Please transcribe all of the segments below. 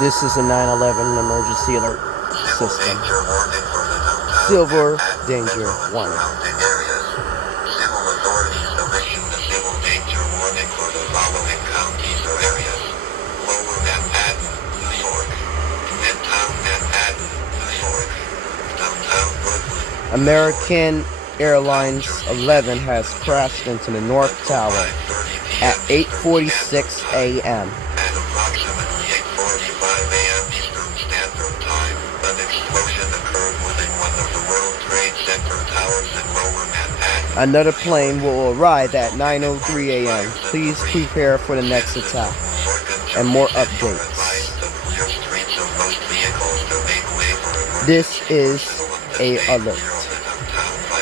This is a 9/11 emergency alert system. Silver danger warning. Civil authorities have issued a civil danger warning for the following counties or areas: Lower Manhattan, New York; Midtown Manhattan, New York; Downtown Brooklyn. American Airlines 11 has crashed into the North Tower at 8:46 a.m. At approximately 8:45 a.m. Eastern Standard Time, an explosion occurred within one of the World Trade Center towers in Lower Manhattan. Another plane will arrive at 9:03 a.m. Please prepare for the next attack. And more updates. This is a alert.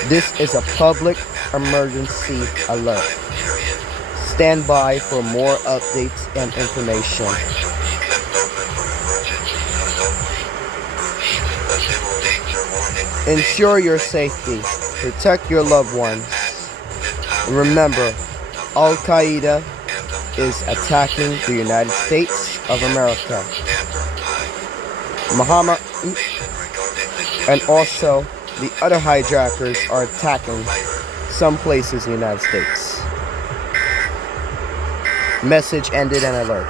This is a public emergency alert. Stand by for more updates and information. Ensure your safety. Protect your loved ones. Remember, Al-Qaeda is attacking the United States of America. Muhammad and also the other hijackers are attacking some places in the United States. Message ended and alert.